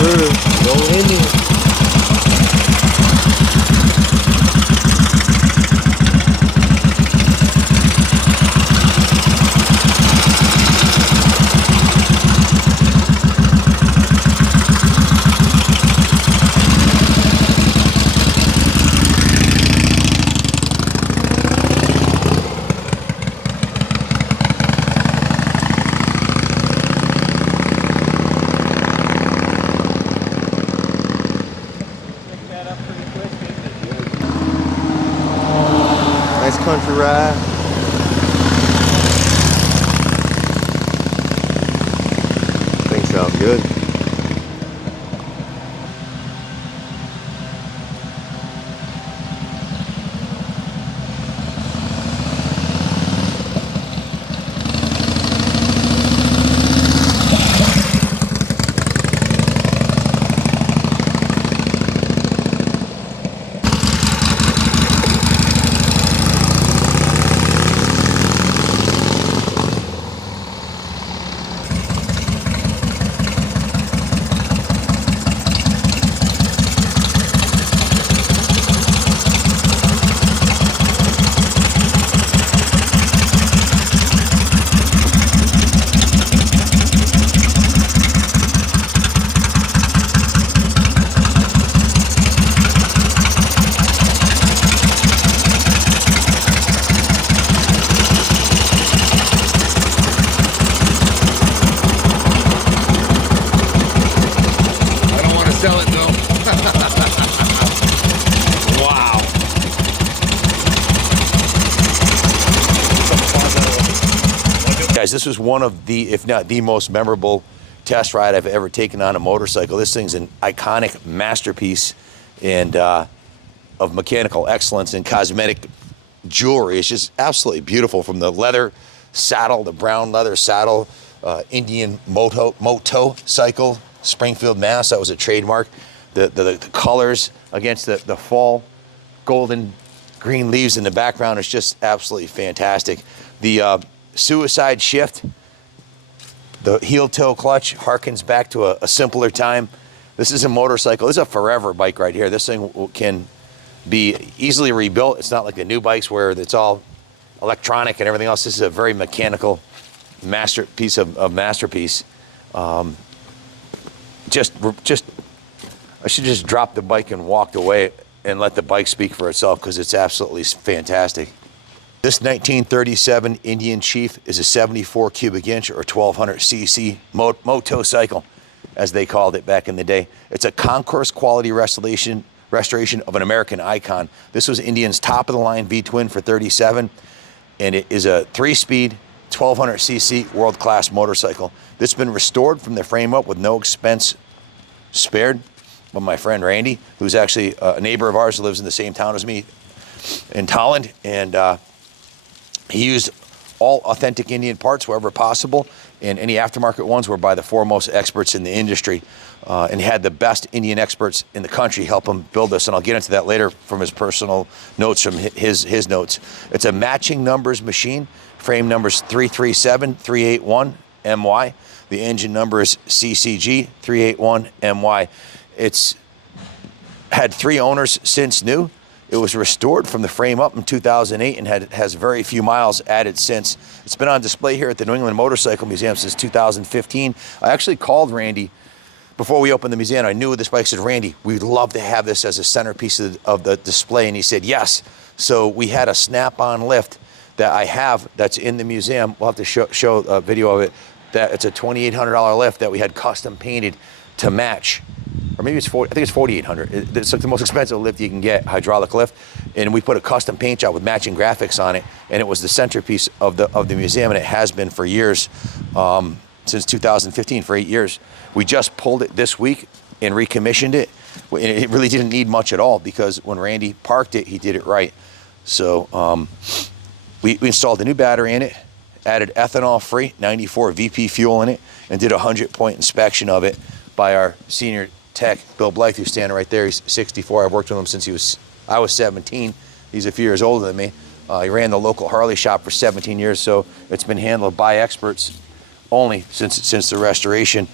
sir. Go Indians. Nice country ride. Things sound good. Sell it though. Wow. Guys, this was one of the, if not the most memorable test ride I've ever taken on a motorcycle. This thing's an iconic masterpiece and of mechanical excellence and cosmetic jewelry. It's just absolutely beautiful, from the leather saddle, the brown leather saddle, Indian moto cycle, Springfield, Mass. That was a trademark. The colors against the fall golden green leaves in the background is just absolutely fantastic. The suicide shift, the heel toe clutch harkens back to a simpler time. This is a motorcycle. This is a forever bike right here. This thing can be easily rebuilt. It's not like the new bikes where it's all electronic and everything else. This is a very mechanical masterpiece of masterpiece. I should just drop the bike and walked away and let the bike speak for itself, because it's absolutely fantastic. This 1937 Indian Chief is a 74 cubic inch or 1200 cc motorcycle, as they called it back in the day. It's a Concours quality restoration of an American icon. This was Indian's top of the line V-twin for 37, and it is a 3-speed 1200 cc world-class motorcycle. This has been restored from the frame up with no expense spared by my friend Randy, who's actually a neighbor of ours who lives in the same town as me in Tolland. And he used all authentic Indian parts wherever possible, and any aftermarket ones were by the foremost experts in the industry, and had the best Indian experts in the country help him build this. And I'll get into that later from his personal notes, from his notes. It's a matching numbers machine. Frame number's 337-381-MY. The engine number is CCG-381-MY. It's had 3 owners since new. It was restored from the frame up in 2008 and has very few miles added since. It's been on display here at the New England Motorcycle Museum since 2015. I actually called Randy before we opened the museum. I knew this bike. I said, Randy, we'd love to have this as a centerpiece of the display. And he said, yes. So we had a snap-on lift that I have that's in the museum. We'll have to show a video of it. That it's a $2,800 lift that we had custom painted to match. Or maybe it's I think it's $4,800. It's like the most expensive lift you can get, hydraulic lift. And we put a custom paint job with matching graphics on it, and it was the centerpiece of the museum, and it has been for years, since 2015, for 8 years. We just pulled it this week and recommissioned it. It really didn't need much at all, because when Randy parked it, he did it right. So we installed a new battery in it, added ethanol-free 94 VP fuel in it, and did a 100-point inspection of it by our senior tech, Bill Blythe, who's standing right there. He's 64. I've worked with him since I was 17. He's a few years older than me. He ran the local Harley shop for 17 years, so it's been handled by experts only since the restoration.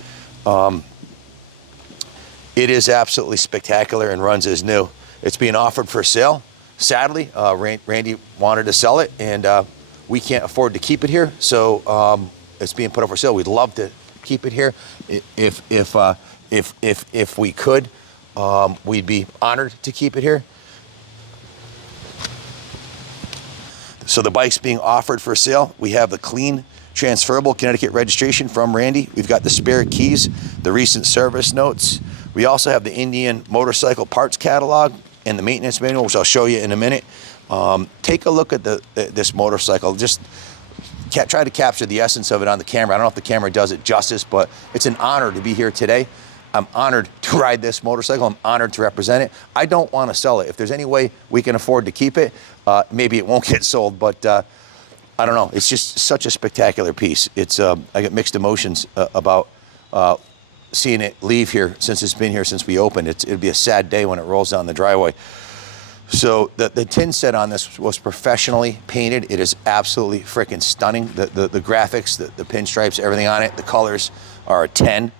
It is absolutely spectacular and runs as new. It's being offered for sale. Sadly, Randy wanted to sell it, and we can't afford to keep it here, so it's being put up for sale. We'd love to keep it here. If we could, we'd be honored to keep it here. So the bike's being offered for sale. We have the clean, transferable Connecticut registration from Randy. We've got the spare keys, the recent service notes. We also have the Indian motorcycle parts catalog and the maintenance manual, which I'll show you in a minute. Take a look at this motorcycle. Just try to capture the essence of it on the camera. I don't know if the camera does it justice, but it's an honor to be here today. I'm honored to ride this motorcycle. I'm honored to represent it. I don't want to sell it. If there's any way we can afford to keep it, maybe it won't get sold, but I don't know. It's just such a spectacular piece. I get mixed emotions about seeing it leave here since it's been here since we opened. It'd be a sad day when it rolls down the driveway. So the tin set on this was professionally painted. It is absolutely freaking stunning. The graphics, the pinstripes, everything on it, the colors are a 10.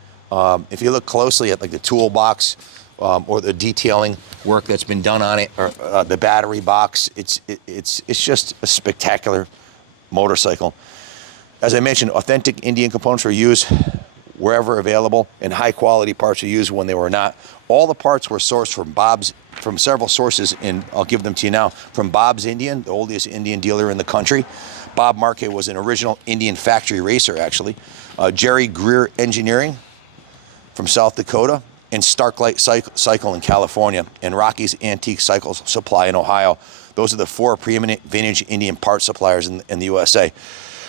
If you look closely at like the toolbox or the detailing work that's been done on it, or the battery box, it's just a spectacular motorcycle. As I mentioned, authentic Indian components were used wherever available, and high quality parts were used when they were not. All the parts were sourced from several sources, and I'll give them to you now. From Bob's Indian, the oldest Indian dealer in the country. Bob Marquez was an original Indian factory racer, actually. Jerry Greer Engineering from South Dakota, and Starklight Cycle in California, and Rocky's Antique Cycles Supply in Ohio. Those are the 4 preeminent vintage Indian part suppliers in the USA.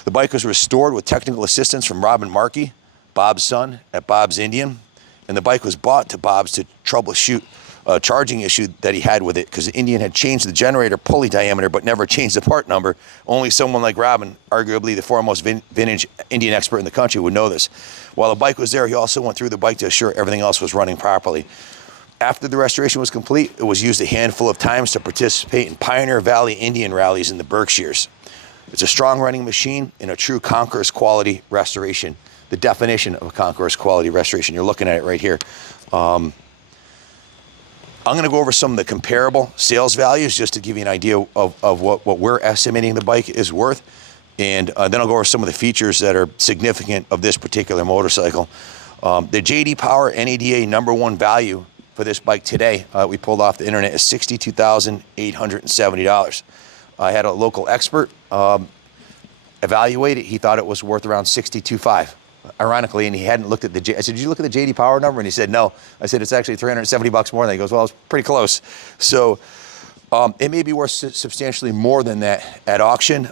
The bike was restored with technical assistance from Robin Markey, Bob's son at Bob's Indian, and the bike was bought to Bob's to troubleshoot a charging issue that he had with it, because the Indian had changed the generator pulley diameter but never changed the part number. Only someone like Robin, arguably the foremost vintage Indian expert in the country, would know this. While the bike was there, he also went through the bike to assure everything else was running properly. After the restoration was complete, it was used a handful of times to participate in Pioneer Valley Indian rallies in the Berkshires. It's a strong running machine and a true Concours quality restoration. The definition of a Concours quality restoration. You're looking at it right here. I'm going to go over some of the comparable sales values just to give you an idea of what we're estimating the bike is worth. And then I'll go over some of the features that are significant of this particular motorcycle. The J.D. Power NADA #1 value for this bike today, we pulled off the internet, is $62,870. I had a local expert evaluate it. He thought it was worth around $62,500. Ironically, and he hadn't looked at I said, did you look at the J.D. Power number? And he said, no. I said, it's actually $370 more than that. He goes, well, it's pretty close. So it may be worth substantially more than that at auction,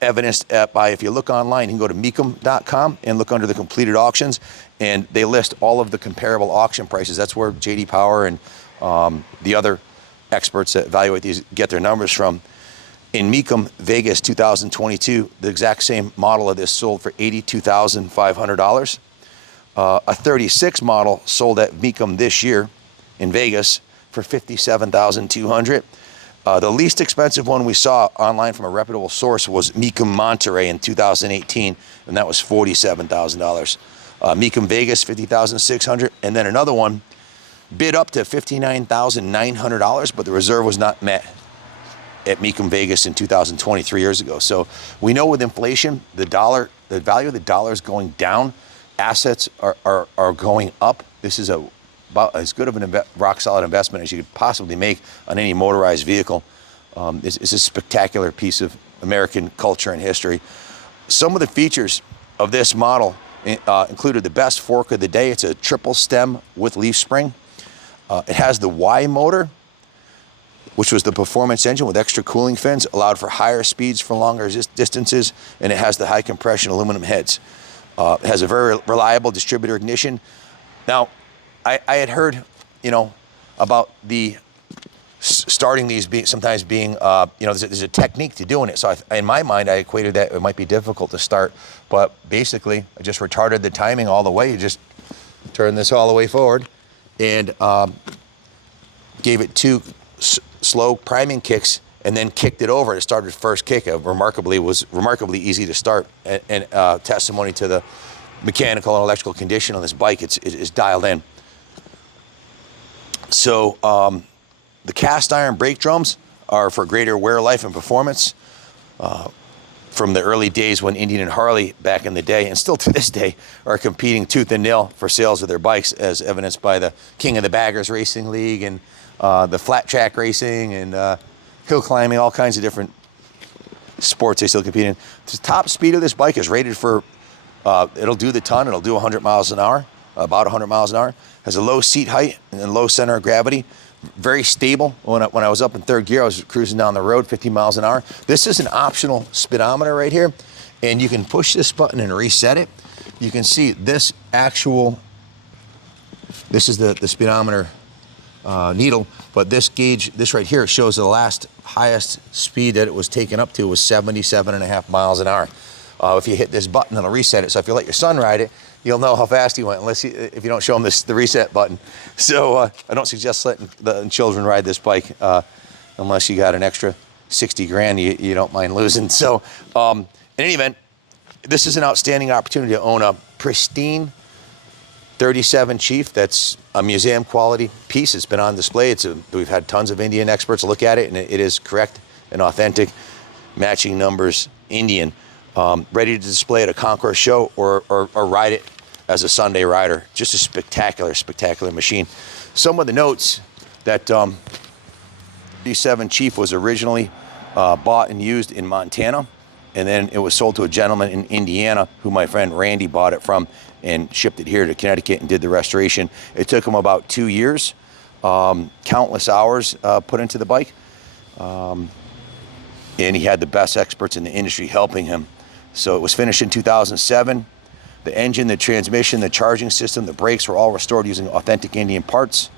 evidenced by, if you look online, you can go to Mecum.com and look under the completed auctions, and they list all of the comparable auction prices. That's where J.D. Power and the other experts that evaluate these get their numbers from. In Mecum Vegas 2022, the exact same model of this sold for $82,500. A 36 model sold at Mecum this year in Vegas for $57,200. The least expensive one we saw online from a reputable source was Mecum Monterey in 2018, and that was $47,000. Mecum Vegas, $50,600, and then another one bid up to $59,900, but the reserve was not met at Mecum Vegas in 2020, 3 years ago. So we know with inflation, the value of the dollar is going down. Assets are going up. This is about as good of a rock solid investment as you could possibly make on any motorized vehicle. It's a spectacular piece of American culture and history. Some of the features of this model included the best fork of the day. It's a triple stem with leaf spring. It has the Y motor, which was the performance engine with extra cooling fins, allowed for higher speeds for longer distances, and it has the high compression aluminum heads. It has a very reliable distributor ignition. Now, I had heard, about the starting these sometimes being, there's a technique to doing it. So in my mind, I equated that it might be difficult to start, but basically I just retarded the timing all the way. You just turn this all the way forward and gave it 2 slow priming kicks and then kicked it over. It started first kick. It was remarkably easy to start, and testimony to the mechanical and electrical condition on this bike. It's dialed in. So the cast iron brake drums are for greater wear life and performance. From the early days when Indian and Harley back in the day, and still to this day, are competing tooth and nail for sales of their bikes, as evidenced by the King of the Baggers Racing League and the flat track racing and hill climbing, all kinds of different sports they still compete in. The top speed of this bike is rated for, it'll do the ton, it'll do 100 miles an hour, about 100 miles an hour. Has a low seat height and low center of gravity. Very stable. When I was up in third gear, I was cruising down the road 50 miles an hour. This is an optional speedometer right here, and you can push this button and reset it. You can see this is the speedometer needle, but this gauge, this right here, shows the last highest speed that it was taken up to was 77.5 miles an hour. If you hit this button, it'll reset it. So if you let your son ride it, you'll know how fast he went, if you don't show him the reset button. So I don't suggest letting the children ride this bike unless you got an extra 60 grand you don't mind losing. So in any event, this is an outstanding opportunity to own a pristine 37 Chief. That's a museum quality piece. It's been on display. We've had tons of Indian experts look at it, and it is correct and authentic, matching numbers Indian. Ready to display at a Concours show or ride it as a Sunday rider. Just a spectacular, spectacular machine. Some of the notes that 37 Chief was originally bought and used in Montana, and then it was sold to a gentleman in Indiana who my friend Randy bought it from and shipped it here to Connecticut and did the restoration. It took him about 2 years, countless hours put into the bike, and he had the best experts in the industry helping him. So it was finished in 2007. The engine, the transmission, the charging system, the brakes were all restored using authentic Indian parts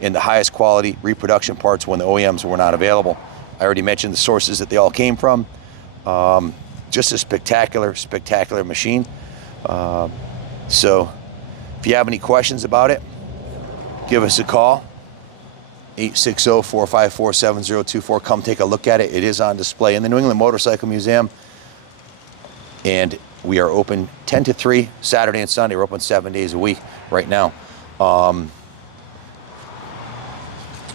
and the highest quality reproduction parts when the OEMs were not available. I already mentioned the sources that they all came from. Just a spectacular, spectacular machine. So if you have any questions about it, give us a call. 860-454-7024. Come take a look at it. It is on display in the New England Motorcycle Museum. And we are open 10 to 3 Saturday and Sunday. We're open 7 days a week right now.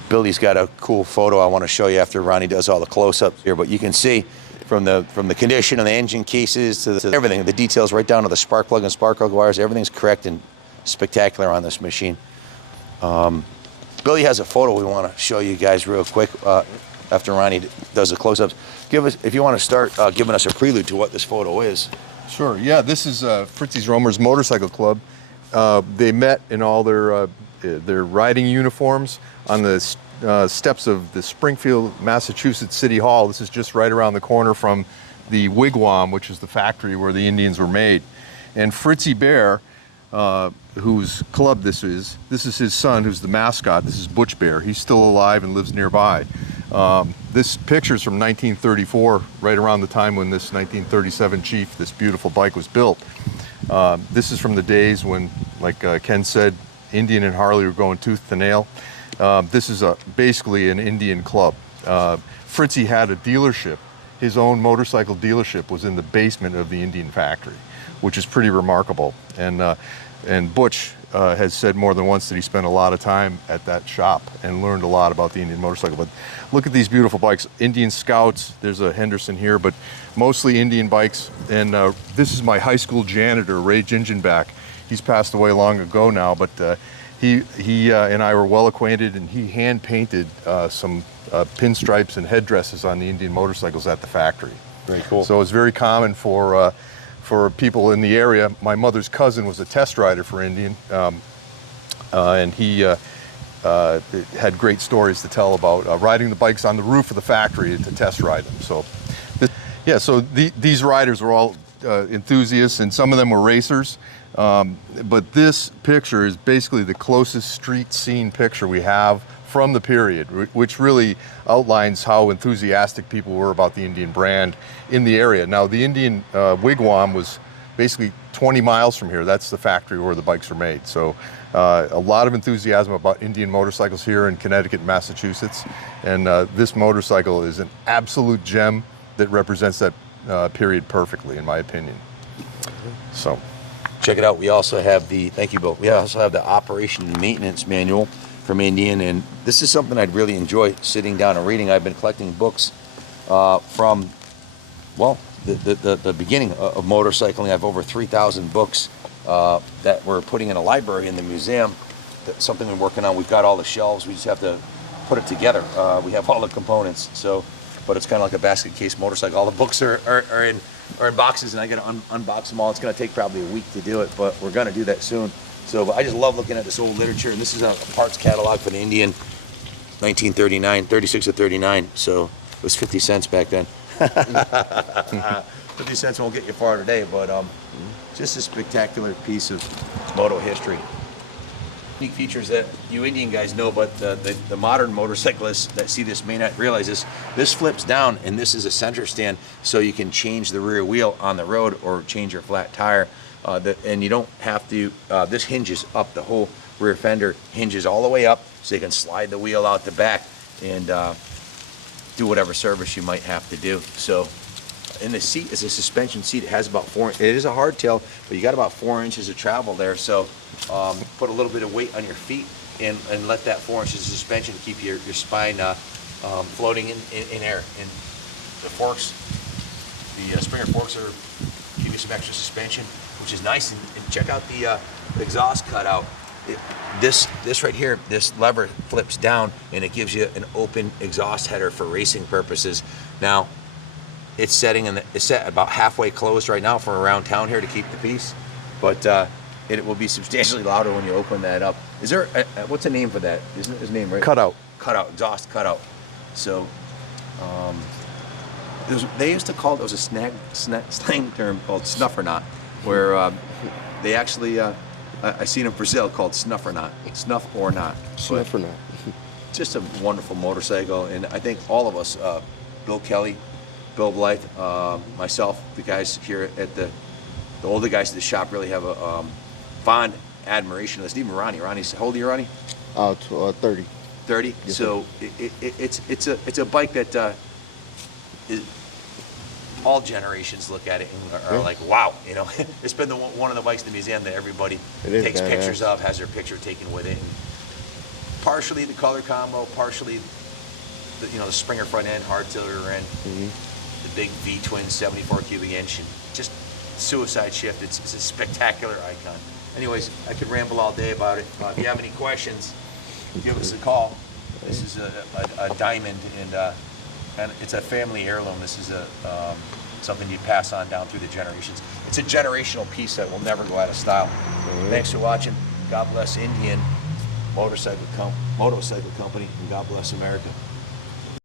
Billy's got a cool photo I want to show you after Ronnie does all the close-ups here. But you can see from the condition of the engine cases to everything, the details right down to the spark plug and spark plug wires. Everything's correct and spectacular on this machine. Billy has a photo we want to show you guys real quick after Ronnie does the close-ups. If you want to start giving us a prelude to what this photo is. Sure, yeah, this is Fritzy's Romer's Motorcycle Club. They met in all their riding uniforms on the steps of the Springfield, Massachusetts City Hall. This is just right around the corner from the Wigwam, which is the factory where the Indians were made. And Fritzy Bear, whose club this is his son, who's the mascot. This is Butch Bear. He's still alive and lives nearby. This picture's from 1934, right around the time when this 1937 Chief, this beautiful bike, was built. This is from the days when, like Ken said, Indian and Harley were going tooth to nail. This is basically an Indian club. Fritzy had a dealership. His own motorcycle dealership was in the basement of the Indian factory, which is pretty remarkable. And Butch has said more than once that he spent a lot of time at that shop and learned a lot about the Indian motorcycle. But look at these beautiful bikes. Indian Scouts, there's a Henderson here, but mostly Indian bikes. And this is my high school janitor, Ray Gingenbach. He's passed away long ago now, but he and I were well acquainted, and he hand painted some pinstripes and headdresses on the Indian motorcycles at the factory. Very cool. So it's very common for people in the area. My mother's cousin was a test rider for Indian, and he had great stories to tell about riding the bikes on the roof of the factory to test ride them. So, these riders were all enthusiasts, and some of them were racers. But this picture is basically the closest street scene picture we have from the period, which really outlines how enthusiastic people were about the Indian brand in the area. Now, the Indian Wigwam was basically 20 miles from here. That's the factory where the bikes were made. So a lot of enthusiasm about Indian motorcycles here in Connecticut and Massachusetts. And this motorcycle is an absolute gem that represents that period perfectly, in my opinion. So. Check it out. We also have thank you, Bill. We also have the operation and maintenance manual from Indian, and this is something I'd really enjoy sitting down and reading. I've been collecting books from, well, the beginning of motorcycling. I have over 3,000 books that we're putting in a library in the museum. That's something we're working on. We've got all the shelves. We just have to put it together. We have all the components. So, but it's kind of like a basket case motorcycle. All the books are in boxes, and I got to unbox them all. It's going to take probably a week to do it, but we're going to do that soon. So, but I just love looking at this old literature, and this is a parts catalog for the Indian, 1939, 36 to 39. So it was 50 cents back then. 50 cents won't get you far today, but just a spectacular piece of moto history. Unique features that you Indian guys know, but the modern motorcyclists that see this may not realize this. This flips down, and this is a center stand, so you can change the rear wheel on the road or change your flat tire. And you don't have to, this hinges up, the whole rear fender hinges all the way up, so you can slide the wheel out the back and do whatever service you might have to do. So in the seat is a suspension seat. It has about it is a hardtail, but you got about 4 inches of travel there. So put a little bit of weight on your feet and let that 4 inches of suspension keep your spine floating in air. And the forks, the Springer forks give you some extra suspension, which is nice. And check out the exhaust cutout. This right here, this lever flips down, and it gives you an open exhaust header for racing purposes. Now, it's set about halfway closed right now for around town here to keep the peace, but it will be substantially louder when you open that up. Is there what's the name for that? Isn't his name right? Cutout. Cutout, exhaust cutout. So they used to call it, there was a slang term called snuffer knot, where they actually, I seen in Brazil called snuffer knot, snuff or not. Snuff or not. Just a wonderful motorcycle, and I think all of us, Bill Kelly, Bill Blythe, myself, the guys here at the older guys at the shop really have a fond admiration of this. Even Ronnie. Ronnie's, how old are you, Ronnie? 30. 30. Yes, so it's a bike that all generations look at it and are like, wow, you know. It's been one of the bikes in the museum that everybody takes pictures of, has their picture taken with it. And partially the color combo, partially the Springer front end, hardtail rear end, the big V-twin 74 cubic inch, and just suicide shift. It's a spectacular icon. Anyways, I could ramble all day about it. If you have any questions, give us a call. This is a diamond, and it's a family heirloom. This is something you pass on down through the generations. It's a generational piece that will never go out of style. Thanks for watching. God bless Indian Motorcycle Company, and God bless America.